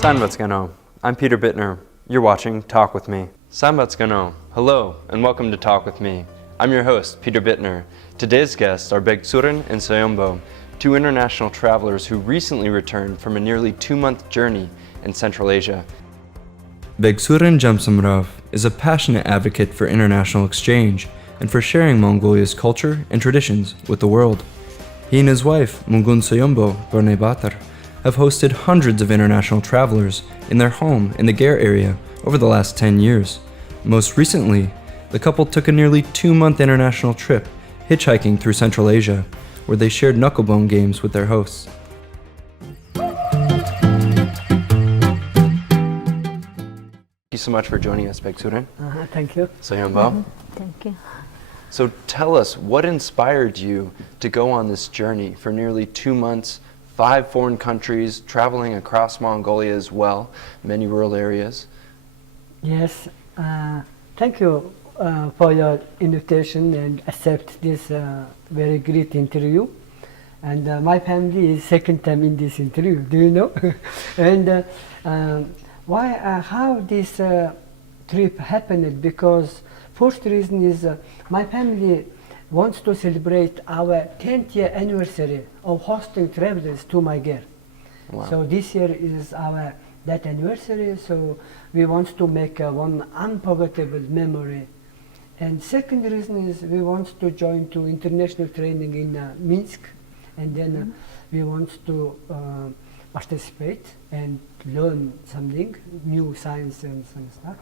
Sanbatskano. I'm Peter Bittner. You're watching Talk With Me. Sanbatskano. Hello and welcome to Talk With Me. I'm your host, Peter Bittner. Today's guests are Bэгзсүрэн and Soyombo, two international travelers who recently returned from a nearly 2-month journey in Central Asia. Bэгзсүрэн Jamsamrov is a passionate advocate for international exchange and for sharing Mongolia's culture and traditions with the world. He and his wife, Mungun Soyombo Barnebatar, have hosted hundreds of international travelers in their home in the Gare area over the last 10 years. Most recently, the couple took a nearly 2-month international trip hitchhiking through Central Asia, where they shared knucklebone games with their hosts. Thank you so much for joining us, Bэгзсүрэн. Thank you. Soyombo. Thank you. So tell us, what inspired you to go on this journey for nearly 2 months, 5 foreign countries, traveling across Mongolia as well, many rural areas? Yes, thank you for your invitation and accept this very great interview. And my family is second time in this interview, do you know? And how this trip happened? Because first reason is my family wants to celebrate our 10th year anniversary of hosting travelers to my Gare. Wow. So this year is our that anniversary, so we want to make one unforgettable memory. And second reason is we want to join to international training in Minsk, and then we want to participate and learn something, new science and some stuff.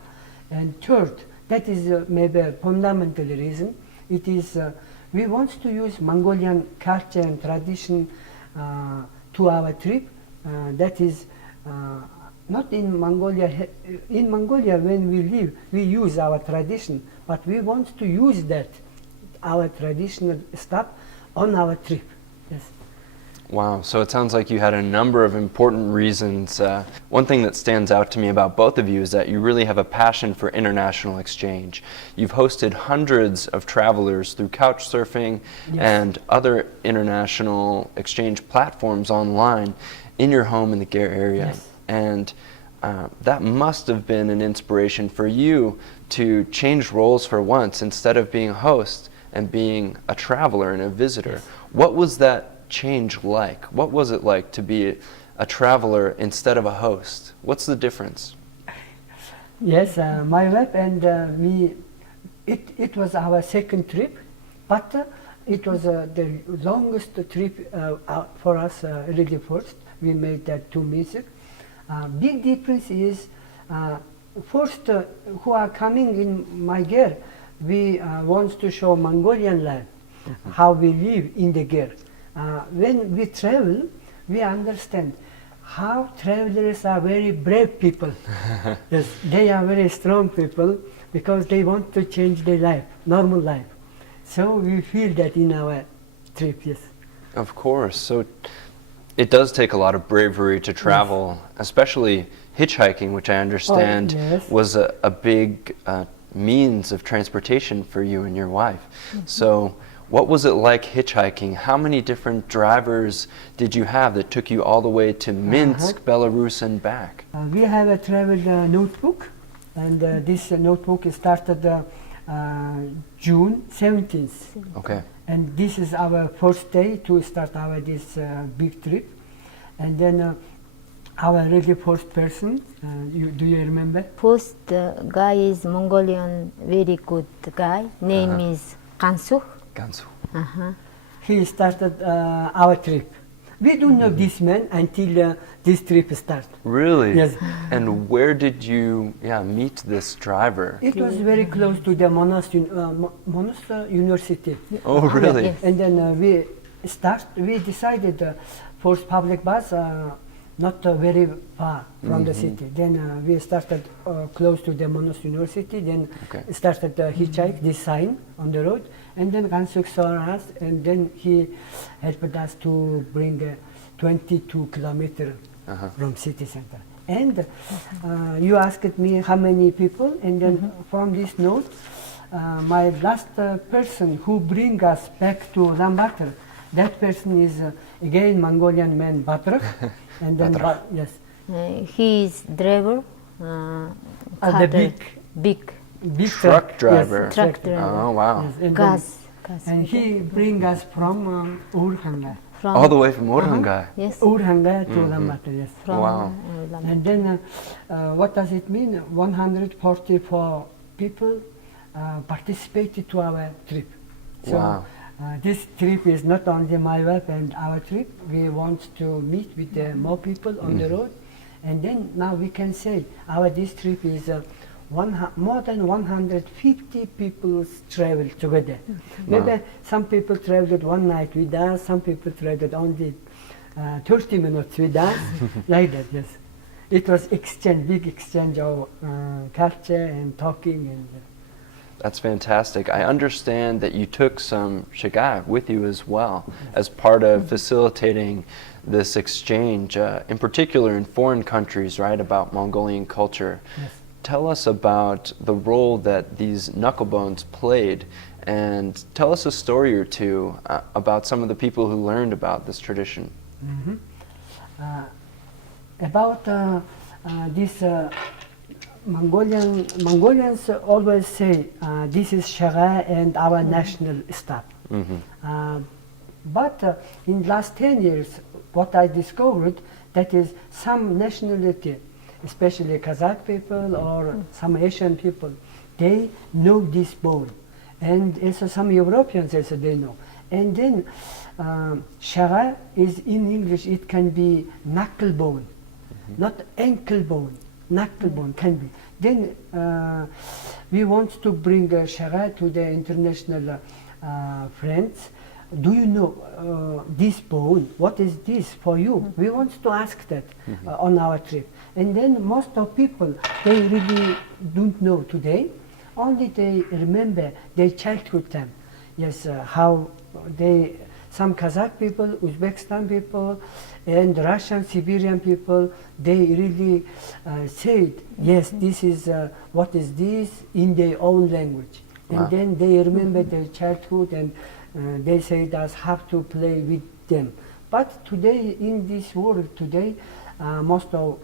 And third, that is maybe a fundamental reason. It is we want to use Mongolian culture and tradition to our trip. That is not in Mongolia. In Mongolia, when we live, we use our tradition, but we want to use that, our traditional stuff, on our trip. Yes. Wow, so it sounds like you had a number of important reasons. One thing that stands out to me about both of you is that you really have a passion for international exchange. You've hosted hundreds of travelers through couchsurfing and other international exchange platforms online in your home in the Gare area. Yes. And that must have been an inspiration for you to change roles for once, instead of being a host and being a traveler and a visitor. Yes. What was that change like? What was it like to be a traveler instead of a host? What's the difference? Yes, my wife and me, it was our second trip, but it was the longest trip for us, really first. We made that 2 months. Big difference is, first, who are coming in my Gare, we want to show Mongolian life, how we live in the Gare. When we travel, we understand how travelers are very brave people. Yes, they are very strong people because they want to change their life, normal life. So we feel that in our trip, yes. Of course. So it does take a lot of bravery to travel, especially hitchhiking, which I understand was a big means of transportation for you and your wife. So what was it like hitchhiking? How many different drivers did you have that took you all the way to Minsk, Belarus, and back? We have a travel notebook, and this notebook started June 17th. Okay. And this is our first day to start our this big trip. And then our really first person, do you remember? First guy is Mongolian, very good guy. Name is Gansu. Gansu. He started our trip. We don't know this man until this trip started. Really? Yes. And where did you meet this driver? It was very close to the Monos University. Oh, really? And then we decided first public bus, not very far from the city. Then we started close to the Monos University, then started hitchhike, this sign on the road, and then Gansuk saw us, and then he helped us to bring 22 kilometers from city center. And you asked me how many people, and then from this note, my last person who bring us back to Ulaanbaatar, that person is again Mongolian man, Batrach, and then He is driver. The Father, big Truck driver. Yes, Truck driver. Oh, wow. Yes, and gas. and he bring us from Urhanga. From, All the way from Urungai. yes, Urhanga to Ulaanbaatar, yes. from Wow. Ulaanbaatar. And then what does it mean? 144 people participated to our trip. So Wow. this trip is not only my wife and our trip. We want to meet with more people on the road. And then now we can say this trip is more than 150 people travel together. Maybe some people traveled one night with us, some people traveled only 30 minutes with us, like that, yes. It was big exchange of culture and talking. And That's fantastic. I understand that you took some shagai with you as well as part of facilitating this exchange, in particular in foreign countries, right, about Mongolian culture. Yes. Tell us about the role that these knuckle bones played, and tell us a story or two about some of the people who learned about this tradition. About this Mongolians always say this is shagai and our national stuff. But in last 10 years, what I discovered, that is some nationality, especially Kazakh people or some Asian people, they know this bone. And also some Europeans also they know. And then shagai is in English, it can be knuckle bone, not ankle bone. Knuckle bone can be. Then we want to bring shagai to the international friends. Do you know this bone? What is this for you? We want to ask that on our trip. And then most of people, they really don't know today. Only they remember their childhood time. Yes, how some Kazakh people, Uzbekistan people, and Russian, Siberian people, they really said, yes, this is, what is this, in their own language. Wow. And then they remember their childhood and they say us have to play with them. But today, in this world today, most of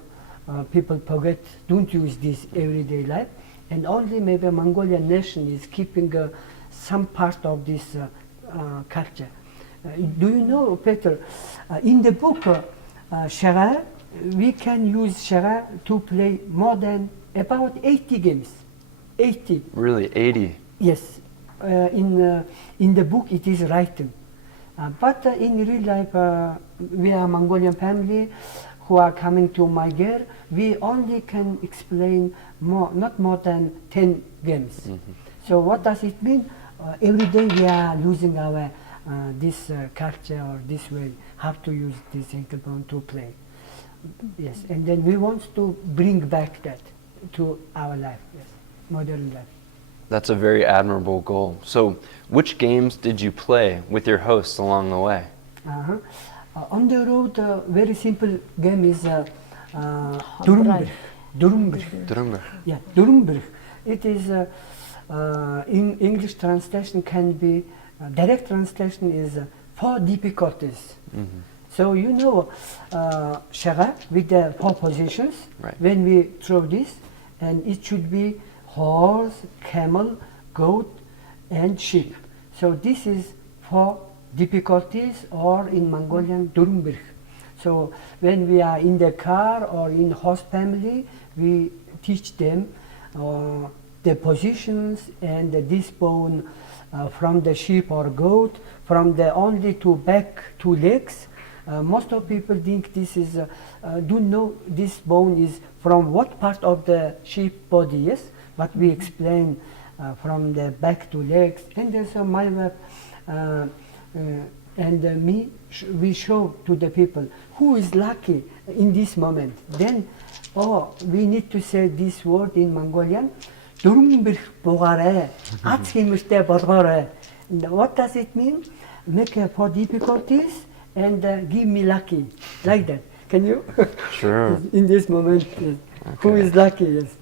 people forget, don't use this everyday life. And only maybe Mongolian nation is keeping some part of this culture. Do you know, Peter, in the book shagai, we can use shagai to play more than about 80 games. 80. Really, 80? Yes. In the book it is written. But in real life, we are Mongolian family who are coming to my girl. We only can explain not more than 10 games. So what does it mean? Every day we are losing our this culture or this way, have to use this ankle bone to play. Yes, and then we want to bring back that to our life, yes, modern life. That's a very admirable goal. So, which games did you play with your hosts along the way? On the road, very simple game is Durumbrich. Durumbrich. Yeah, Durumbrich. It is in English translation can be direct translation is 4 difficulties. So you know shagai with the 4 positions. Right. When we throw this, and it should be horse, camel, goat, and sheep. So this is 4 difficulties, or in Mongolian Durumbrich. So when we are in the car or in host family, we teach them the positions and this bone from the sheep or goat, from the only to back 2 legs. Most of people think this is, don't know this bone is from what part of the sheep body, yes? But we explain from the back 2 legs. And there's my wife and me, we show to the people who is lucky in this moment. Then, we need to say this word in Mongolian. Durumbrich bogare, atskimiste borgore. What does it mean? Make 4 difficulties and give me lucky, like that. Can you? Sure. In this moment, yes. Who is lucky? Yes.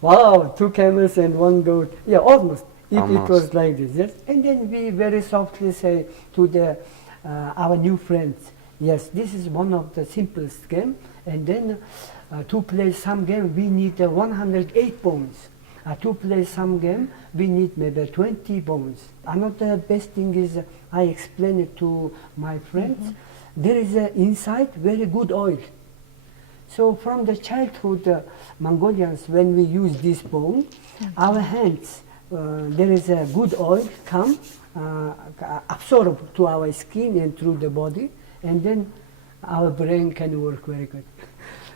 Wow, 2 camels and 1 goat. Yeah, almost. It was like this, yes. And then we very softly say to our new friends, yes, this is one of the simplest game, And then to play some game, we need 108 bones. To play some game, we need maybe 20 bones. Another best thing is, I explain it to my friends, there is inside very good oil. So from the childhood, Mongolians, when we use this bone, our hands, there is a good oil come, absorb to our skin and through the body, and then our brain can work very good.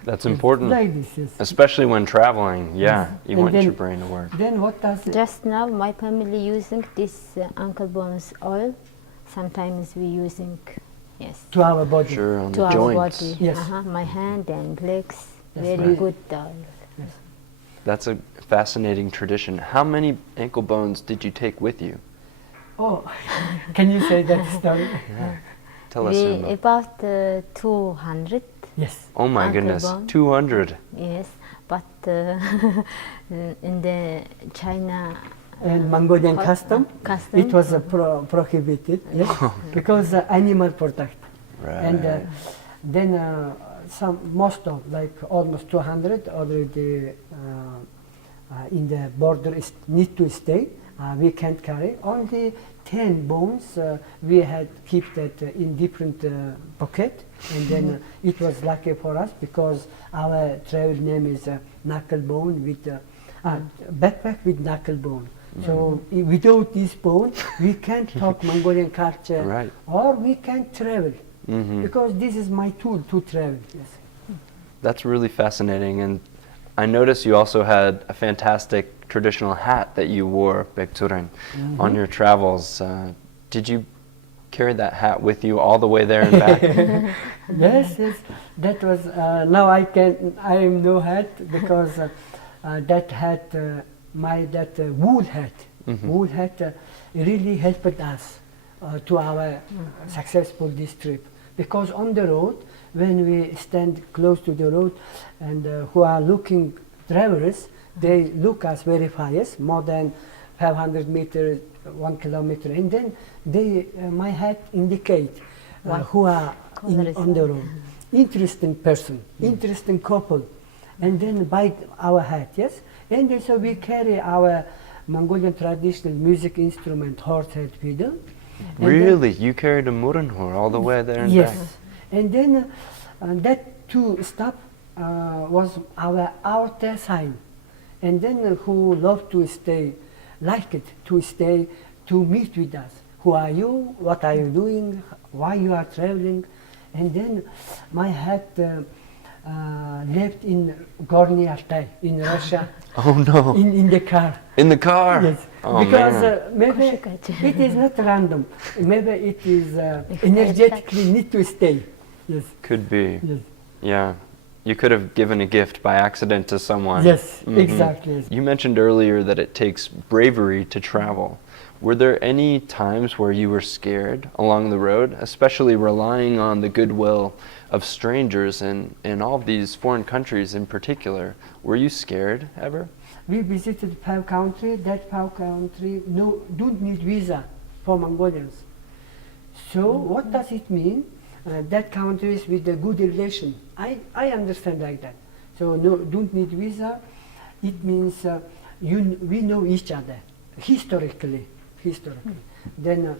That's important, like this, yes. especially when traveling. Yeah, you And want then- your brain to work. Then what does it? Just now, my family using this ankle bones oil. Sometimes we using, yes, To our body. Sure, on to the our joints. body. Yes. My hand and legs. That's Very right. good oil. That's a fascinating tradition. How many ankle bones did you take with you? Oh, can you say that story? Tell us. We Emma. about 200. Yes. Oh my ankle goodness, bone. 200. Yes, but in the China And Mongolian custom, it was prohibited, yes, because animal product. Right. And then most of, like almost 200 already in the border need to stay. We can't carry. Only 10 bones we had keep that in different pocket, and then it was lucky for us because our travel name is knuckle bone with backpack with knuckle bone. So without this bone, we can't talk Mongolian culture, Right. or we can't travel, because this is my tool to travel. Yes. That's really fascinating. And I noticed you also had a fantastic traditional hat that you wore, Bэгзсүрэн, on your travels. Did you carry that hat with you all the way there and back? Yes, yes. That was now I am no hat because that hat, wool hat, wool hat really helped us to our successful this trip, because on the road when we stand close to the road and who are looking travelers, they look us very fast, more than 500 meters, 1 kilometer, and then they my hat indicate who are on the road. Interesting person, interesting couple, and then by our hat, yes. And then so we carry our Mongolian traditional music instrument, horse head fiddle. And Really? You carried a murinhor all the way there and yes, back? and then that two stop was our outer sign, and then who love to stay, like it to stay to meet with us. Who are you? What are you doing? Why you are traveling? And then my hat left in Gorny Altai in Russia. Oh no. in the car. In the car? Yes, Oh, because man. maybe it is not random. Maybe it is energetically need to stay. Yes. Could be. Yes. Yeah. You could have given a gift by accident to someone. Yes. Exactly. Yes. You mentioned earlier that it takes bravery to travel. Were there any times where you were scared along the road, especially relying on the goodwill of strangers in all of these foreign countries in particular? Were you scared ever? We visited 5 countries. That 5 countries don't need visa for Mongolians. So what does it mean? That countries with a good relation. I understand like that. So don't need visa. It means we know each other historically. Then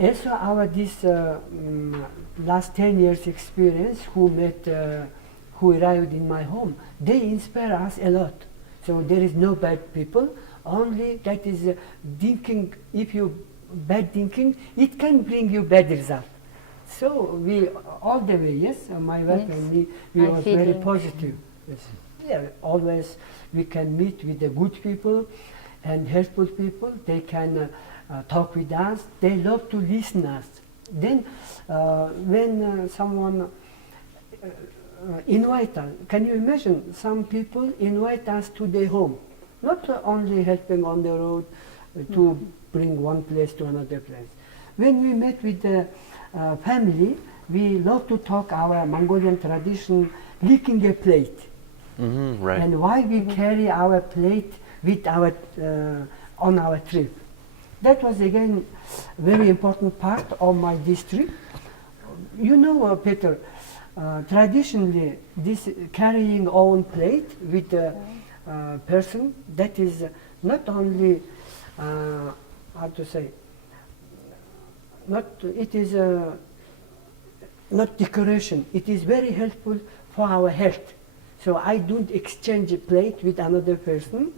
also our this last 10 years experience who arrived in my home, they inspire us a lot. So there is no bad people, only that is thinking. If you bad thinking, it can bring you bad result. So we all the way, yes, my wife and me, we I was feel very you. positive. Yes. Yeah, always we can meet with the good people and helpful people. They can talk with us. They love to listen us. Then when someone invite us, can you imagine some people invite us to their home, not only helping on the road to bring one place to another place. When we met with the family, we love to talk our Mongolian tradition, licking a plate. Right. And why we carry our plate with our on our trip. That was again very important part of my this trip. You know, Peter, traditionally, this carrying own plate with a person, that is not only, how to say, it is not decoration. It is very helpful for our health. So I don't exchange a plate with another person.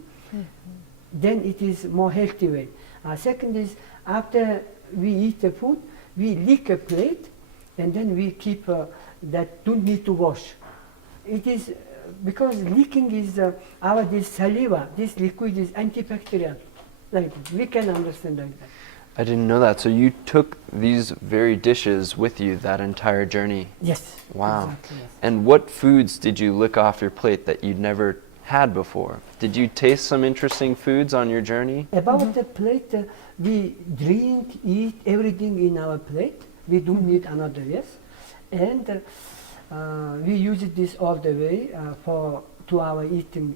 Then it is more healthy way. Second is, after we eat the food, we lick a plate, and then we keep that don't need to wash. It is because licking is our this saliva, this liquid is antibacterial. Like we can understand like that. I didn't know that. So you took these very dishes with you that entire journey? Yes. Wow. Exactly, yes. And what foods did you lick off your plate that you'd never had before? Did you taste some interesting foods on your journey? About the plate, we drink, eat everything in our plate. We don't need another, yes. And we use this all the way to our eating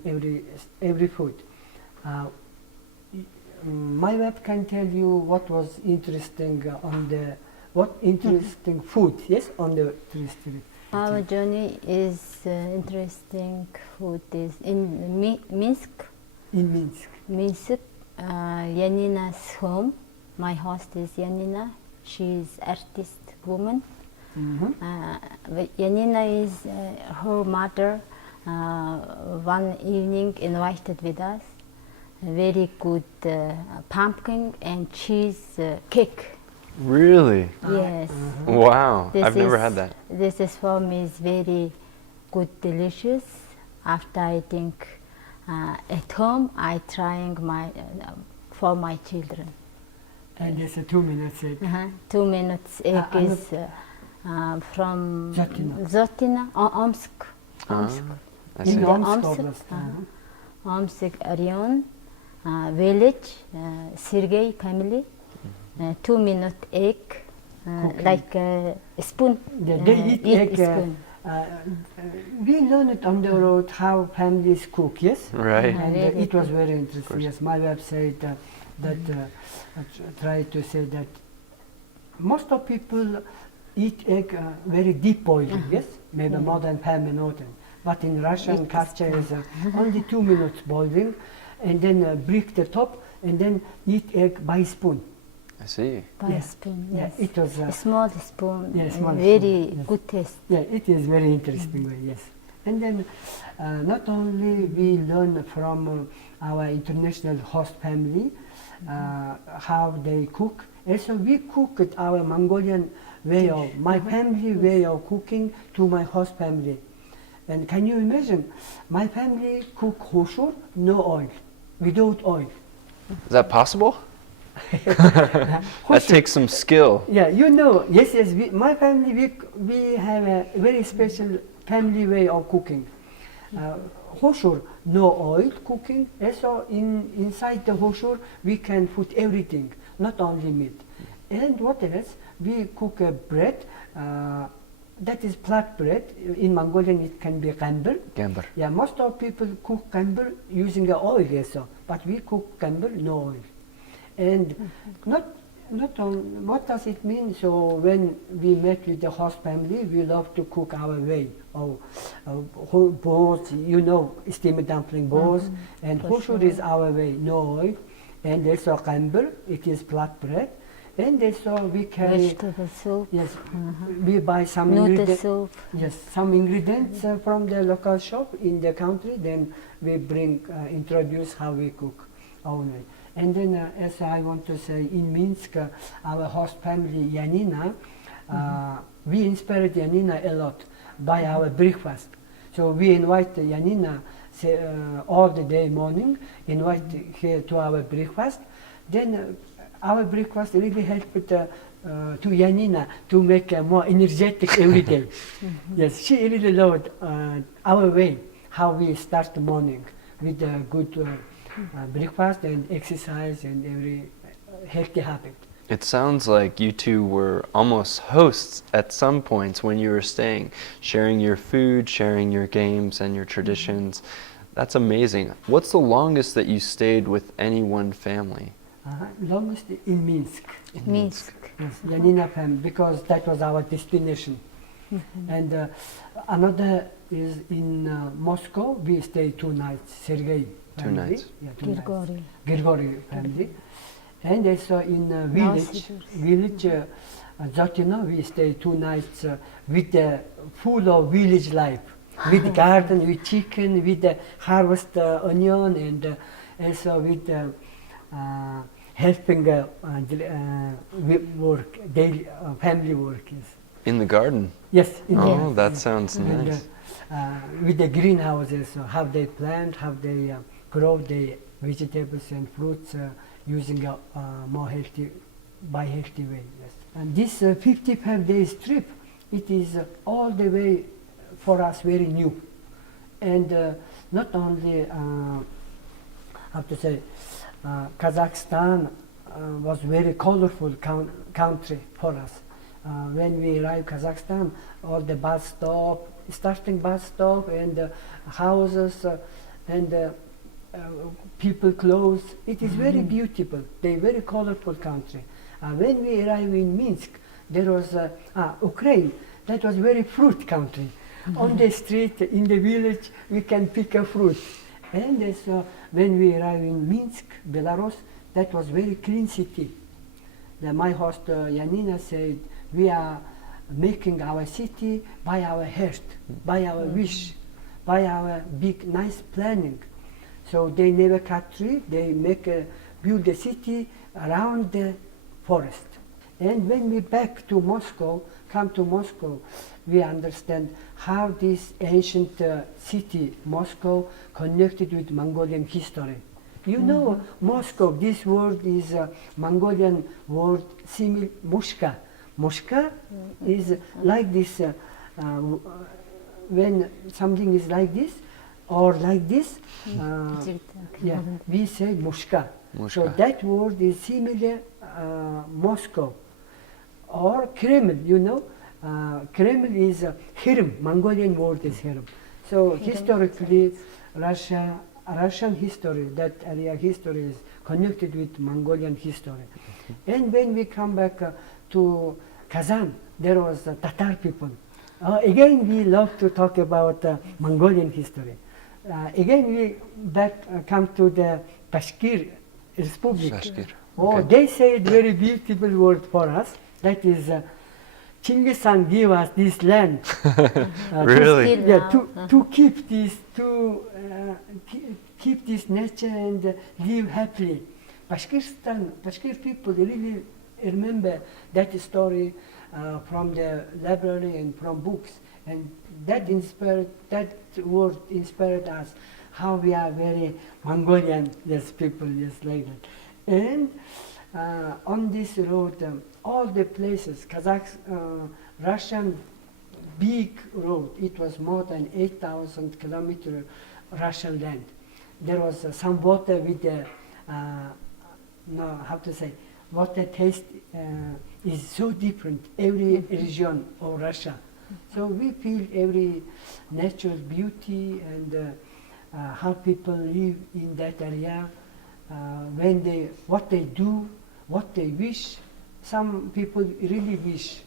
every food. My web can tell you what was interesting interesting food, yes, on the tourist. Our journey is interesting food is in Minsk. In Minsk. Minsk, Yanina's home. My host is Yanina. She is artist woman. Yanina is her mother. One evening invited with us. Very good pumpkin and cheese cake. Really? Yes. Wow. This I've never is- had that. This is for me is very good, delicious. After I think at home, I trying for my children. And it's a 2 minutes egg. 2 minutes egg I is from Zotina. Zotina, Omsk. Omsk. I In see. Omsk Omsk, Oblast. Omsk Arion village, Sergei family. 2 minute egg, like a spoon. Yeah, they eat egg. spoon. We learned on the road how families cook, yes? Right. And Very it was good. very interesting. Yes, my website tried to say that most of people eat egg very deep boiling, yes? Maybe more than 5 minutes. But in Russian culture is only 2 minutes boiling, and then break the top, and then eat egg by spoon. I see. By Yeah. spoon, Yeah, yes. it was A small spoon, yeah, small very spoon, yes. good taste. yeah, it is very interesting way, yes. And then not only we learn from our international host family how they cook, also we cook it our Mongolian way of, my family way of cooking to my host family. And can you imagine, my family cook hoshur, no oil, without oil. Is that possible? That takes some skill. Yeah, you know, yes, my family, we have a very special family way of cooking. Hoshur, no oil cooking. Also, inside the hoshur, we can put everything, not only meat. And what else? We cook a bread, that is flat bread. In Mongolian, it can be gamber. Gambar. Yeah, most of people cook gamber using a oil also, but we cook gamber, no oil. And not on, what does it mean? So when we met with the host family, we love to cook our way. Whole balls, you know, steamed dumpling balls, and hoshur is our way, no oil. And also gamber, it is flat bread. And also we carry, Vegetable soup, yes, we buy some noodle ingredients. soup. Yes, some ingredients from the local shop in the country, then we bring, introduce how we cook our way. And then, as I want to say, in Minsk, our host family, Yanina, we inspired Yanina a lot by our breakfast. So we invite Yanina all the day morning, invite her to our breakfast. Then our breakfast really helped to Yanina to make more energetic every day. Yes, she really loved our way, how we start the morning with a good breakfast and exercise and every healthy habit. It sounds like you two were almost hosts at some points when you were staying, sharing your food, sharing your games and your traditions. That's amazing. What's the longest that you stayed with any one family? Longest in Minsk. Minsk. Yes, Yanina family, because that was our destination. And another is in Moscow. We stay 2 nights. Sergei family. 2 nights. Yeah, 2 Grigori. nights. Grigori family. And also in village Zotino, we stay 2 nights with the full of village life, with garden, with chicken, with the harvest onion, and also with helping work, daily family work. Yes. In the garden? Yes. Oh, that sounds nice. With the greenhouses, so how they plant, how they grow the vegetables and fruits using a more healthy way. Yes. And this 55 days trip, it is all the way for us very new. And not only, how to say, Kazakhstan was very colorful country for us. When we arrived Kazakhstan, all the bus stop, starting bus stop, and houses and people clothes, it is very beautiful. They very colorful country. When we arrived in Minsk, there was Ukraine. That was very fruit country. On the street, in the village, we can pick a fruit. And so when we arrived in Minsk, Belarus, that was very clean city. My host Yanina said, we are making our city by our heart, by our wish, by our big nice planning. So they never cut tree, they build a city around the forest. And when we come to Moscow, we understand how this ancient city, Moscow, connected with Mongolian history. You know, Moscow, this word is a Mongolian word, mushka. Mushka is like this, when something is like this, or like this, we say mushka. So that word is similar Moscow. Or Kremlin, you know. Kremlin is Hirim, Mongolian word is Hirim. So historically, Russian history, that area history is connected with Mongolian history. And when we come back to Kazan, there was Tatar people. Again, we love to talk about Mongolian history. Again, we come to the Bashkir Republic. They say a very beautiful word for us. That is, Chinggis Khan gave us this land. Really? To keep this nature and live happily. Bashkir people really remember that story from the library and from books, and that word inspired us. How we are very Mongolian, people, just like that. And on this road, all the places, Russian big road, it was more than 8,000 kilometer Russian land. There was some water with the, water taste is so different, every region of Russia. So we feel every natural beauty and how people live in that area, what they do, what they wish. Some people really wish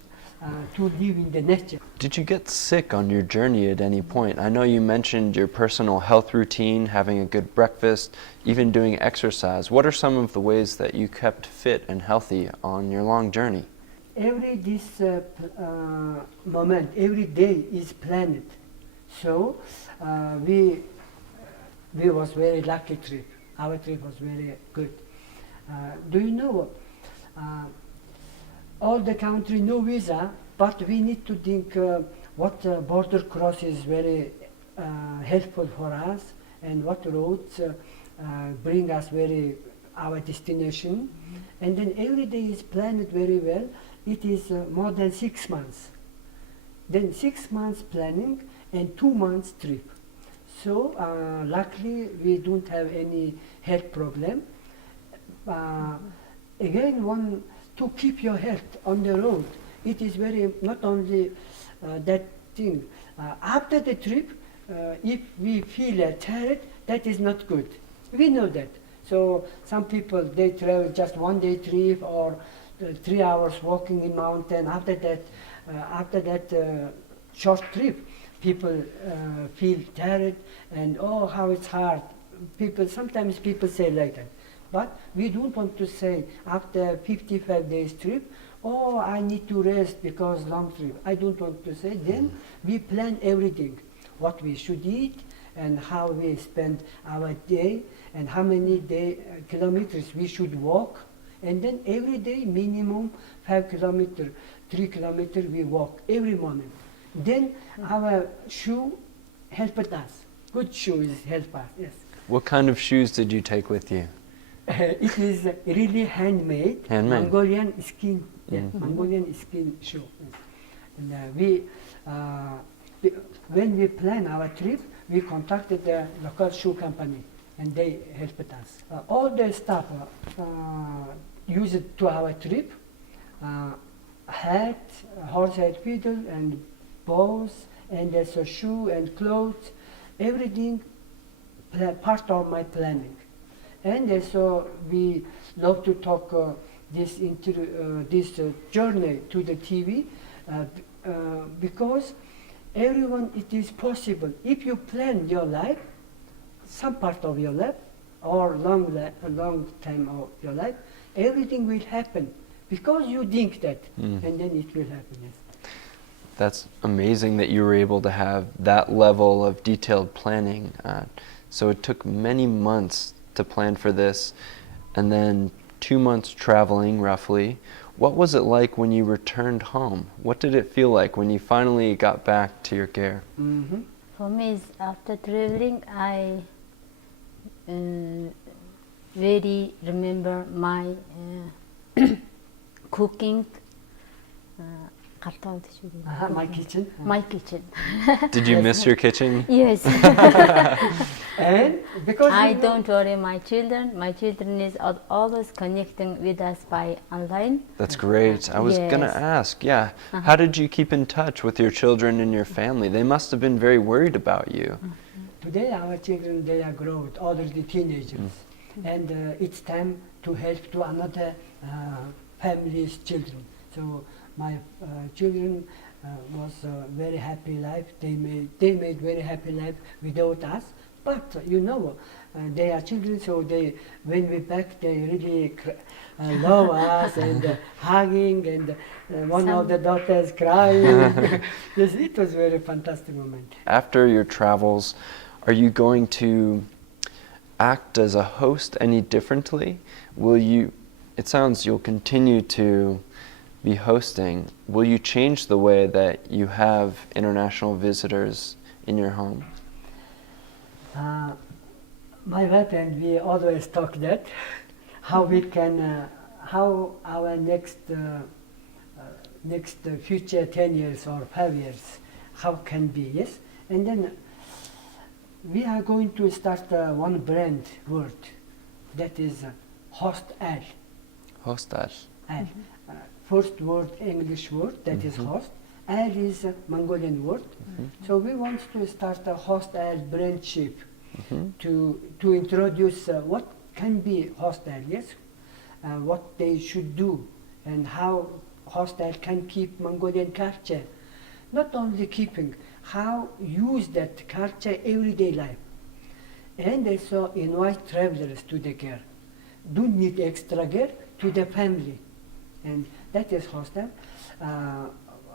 to live in the nature. Did you get sick on your journey at any point? I know you mentioned your personal health routine, having a good breakfast, even doing exercise. What are some of the ways that you kept fit and healthy on your long journey? Every moment, every day is planned. So we was very lucky trip. Our trip was very good. Do you know? All the country no visa, but we need to think what border cross is very helpful for us, and what roads bring us our destination. And then every day is planned very well. It is more than 6 months. Then 6 months planning and 2 months trip. So luckily we don't have any health problem. Again, to keep your health on the road, it is very, not only that thing. After the trip, if we feel tired, that is not good. We know that. So some people, they travel just 1 day trip or 3 hours walking in mountain. After that, short trip, people feel tired and oh how it's hard. Sometimes people say like that, but we don't want to say after 55 days trip, oh I need to rest because long trip. I don't want to say. Then we plan everything, what we should eat and how we spend our day and how many kilometers we should walk. And then every day minimum 5 kilometers, 3 kilometers we walk every morning. Then our shoe helped us. Good shoes help us, yes. What kind of shoes did you take with you? It is really handmade. Handmade. Mongolian skin, Mongolian skin shoe. And when we plan our trip, we contacted the local shoe company, and they helped us. All the stuff used to our trip, hat, horse head fiddle, and bows, and also shoe and clothes, everything part of my planning. And also we love to talk this journey to the TV because everyone, it is possible. If you plan your life, some part of your life, or a long time of your life, everything will happen because you think that, and then it will happen. Yes. That's amazing that you were able to have that level of detailed planning. So it took many months to plan for this, and then 2 months traveling roughly. What was it like when you returned home? What did it feel like when you finally got back to your gear? For me, after traveling, I very remember my cooking. My kitchen. My kitchen. Did you miss your kitchen? Yes. And because I don't worry my children. My children is always connecting with us by online. That's great. I was going to ask, how did you keep in touch with your children and your family? They must have been very worried about you. Today our children, they are grown, already teenagers. And it's time to help to another family's children. So my children was a very happy life. They made very happy life without us. But you know, they are children, so when we back, they really love us and hugging, and one of the daughters crying. Yes, it was a very fantastic moment. After your travels, are you going to act as a host any differently? It sounds you'll continue to be hosting. Will you change the way that you have international visitors in your home? My wife and we always talk that how we can, how our next future 10 years or 5 years, how can be, yes? And then we are going to start one brand word that is hostal. Hostal. First word, English word, that is host. Al is a Mongolian word. So we want to start a hostal brandship to introduce what can be hostal, yes? What they should do and how hostal can keep Mongolian culture. Not only keeping, how use that culture everyday life. And also invite travelers to the gear. Don't need extra gear to the family. And that is hostel.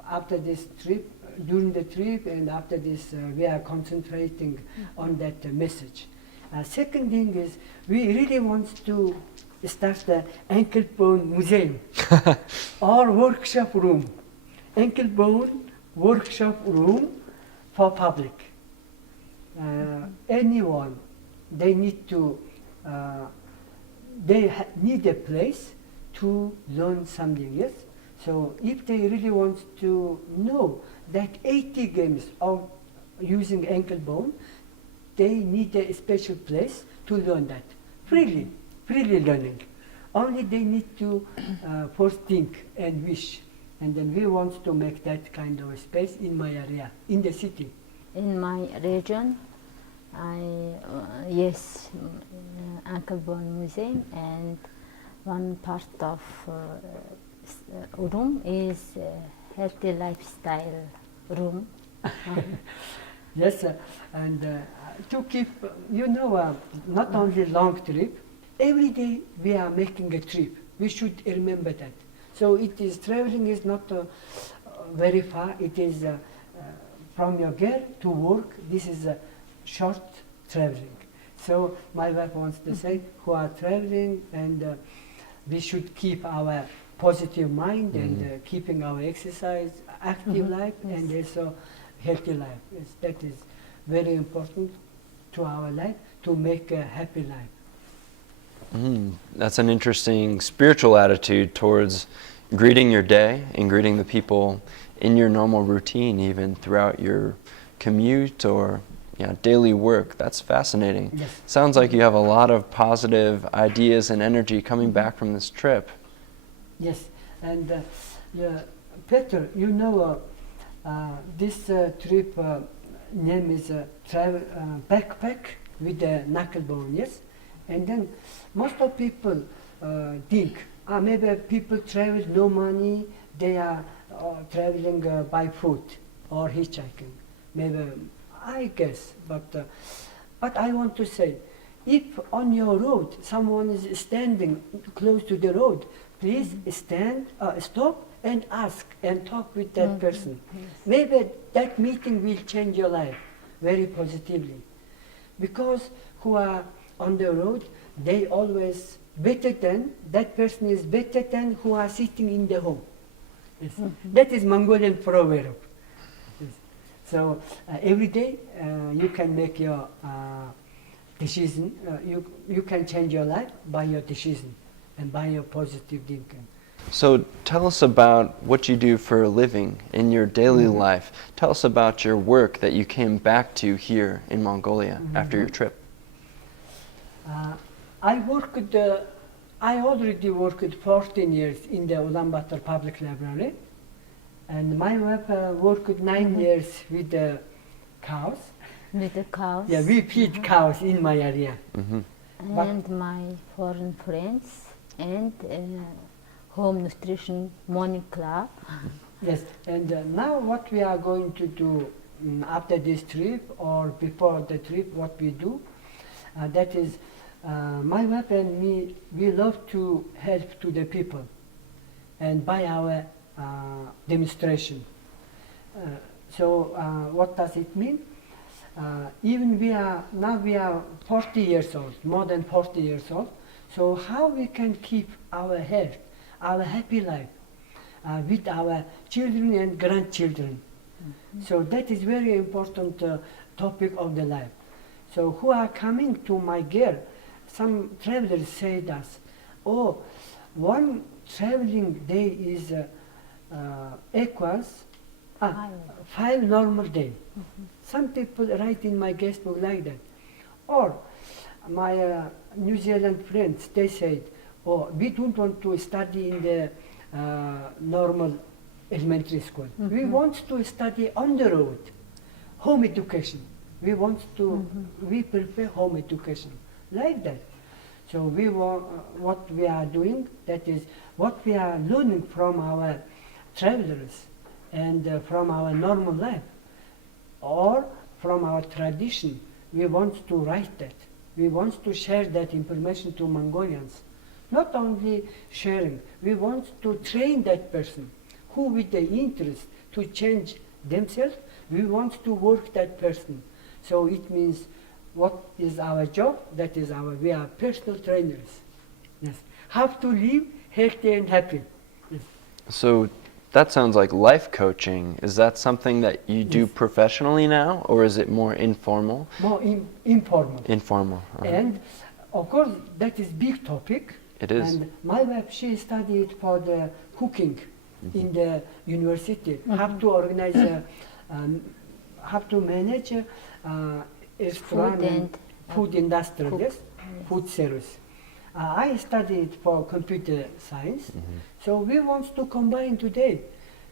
After this trip, during the trip and after this, we are concentrating on that message. Second thing is, we really want to start the ankle bone museum or workshop room. Ankle bone workshop room for public. Anyone, they need to, need a place to learn something, yes? So if they really want to know that 80 games of using ankle bone, they need a special place to learn that. Freely learning. Only they need to first think and wish. And then we want to make that kind of space in my area, in the city. In my region, ankle bone museum, and one part of room is healthy lifestyle room. Yes, and to keep, not only long trip, every day we are making a trip. We should remember that. So traveling is not very far. It is from your girl to work. This is a short traveling. So my wife wants to say, who are traveling, and we should keep our positive mind and keeping our exercise, active life, and also healthy life. Yes, that is very important to our life, to make a happy life. That's an interesting spiritual attitude towards greeting your day and greeting the people in your normal routine, even throughout your commute or daily work. That's fascinating. Yes. Sounds like you have a lot of positive ideas and energy coming back from this trip. Yes, and Peter, this trip name is backpack with a knuckle bone, yes? And then most of people think, maybe people travel no money, they are traveling by foot or hitchhiking. Maybe, I guess, but I want to say, if on your road someone is standing close to the road, please stop and ask and talk with that person. Yes. Maybe that meeting will change your life very positively. Because who are on the road, they always that person is better than who are sitting in the home. Yes. That is Mongolian proverb. Yes. So every day you can make your decision. You can change your life by your decision and by your positive thinking. So tell us about what you do for a living in your daily life. Tell us about your work that you came back to here in Mongolia after your trip. I already worked 14 years in the Ulaanbaatar Public Library, and my wife worked 9 years with the cows. With the cows. Yeah, we feed cows in my area. And my foreign friends and home nutrition morning club. Yes, and now what we are going to do after this trip or before the trip, what we do, that is my wife and me, we love to help to the people and by our demonstration. So what does it mean? Even we are 40 years old, more than 40 years old. So how we can keep our health, our happy life with our children and grandchildren. So that is very important topic of the life. So who are coming to my girl, some travelers say to us, one traveling day is equals 5 normal days. Some people write in my guest book like that. Or my New Zealand friends, they said, we don't want to study in the normal elementary school. We want to study on the road, home education. We prefer home education, like that. So what we are doing, that is what we are learning from our travelers and from our normal life or from our tradition. We want to write that. We want to share that information to Mongolians. Not only sharing, we want to train that person who with the interest to change themselves, we want to work that person. So it means what is our job? That is we are personal trainers. Yes. How to live healthy and happy. Yes. So that sounds like life coaching. Is that something that you do professionally now, or is it more informal? More informal. Informal. And of course, that is big topic. It is. And my wife, she studied for the cooking in the university. How to organize, how to manage restaurant and food industry, yes, food service. I studied for computer science, so we want to combine today.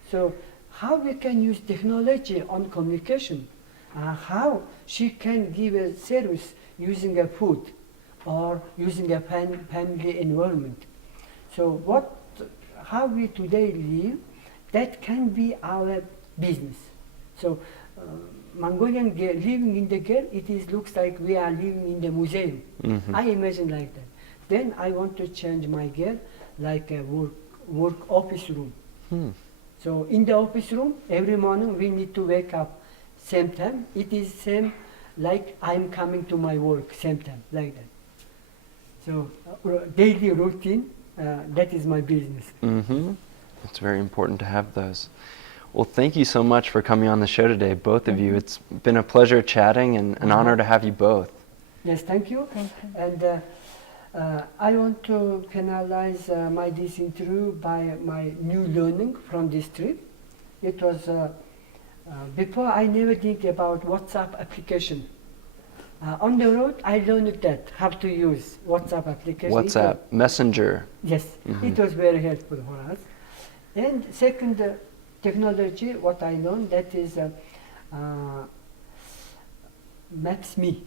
So how we can use technology on communication, how she can give a service using a food or using a family environment. So how we today live, that can be our business. So Mongolian girl living in the girl, looks like we are living in the museum. I imagine like that. Then I want to change my girl like a work office room. So in the office room, every morning we need to wake up same time. It is same like I'm coming to my work same time, like that. So daily routine, that is my business. It's very important to have those. Well, thank you so much for coming on the show today, both of you. It's been a pleasure chatting and an honor to have you both. Yes, thank you. Thank you. And I want to finalize this interview by my new learning from this trip. It was, before I never think about WhatsApp application. On the road, I learned that, how to use WhatsApp application. WhatsApp, Messenger. Yes, it was very helpful for us. And second technology, what I learned, that is Maps.me.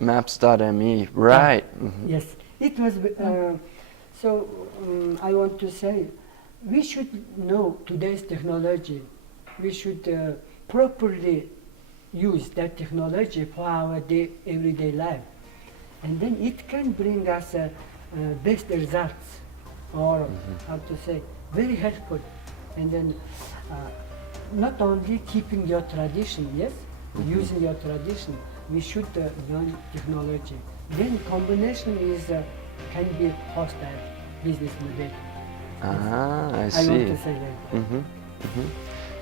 Maps.me, right. Yes, it was, I want to say, we should know today's technology. We should properly use that technology for our everyday life. And then it can bring us best results, or how to say, very helpful. And then not only keeping your tradition, yes, using your tradition, we should learn technology. Then combination is can be hostile business model. I see. I want to say that.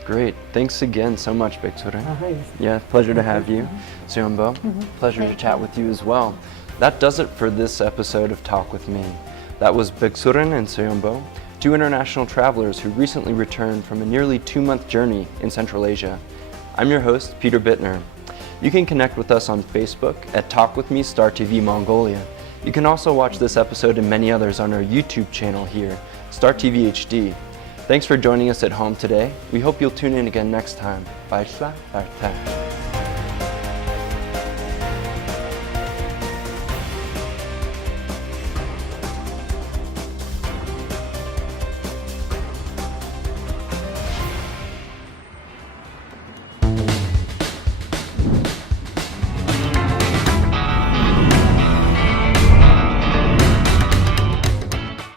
Great. Thanks again so much, Bэгзсүрэн. Yes. Yeah, pleasure to have you. Soyombo, pleasure to chat with you as well. That does it for this episode of Talk With Me. That was Bэгzsүrэн and Soyombo, two international travelers who recently returned from a nearly 2-month journey in Central Asia. I'm your host, Peter Bittner. You can connect with us on Facebook at Talk With Me Star TV Mongolia. You can also watch this episode and many others on our YouTube channel here, Star TV HD. Thanks for joining us at home today. We hope you'll tune in again next time. Баярлалаа, баяртай.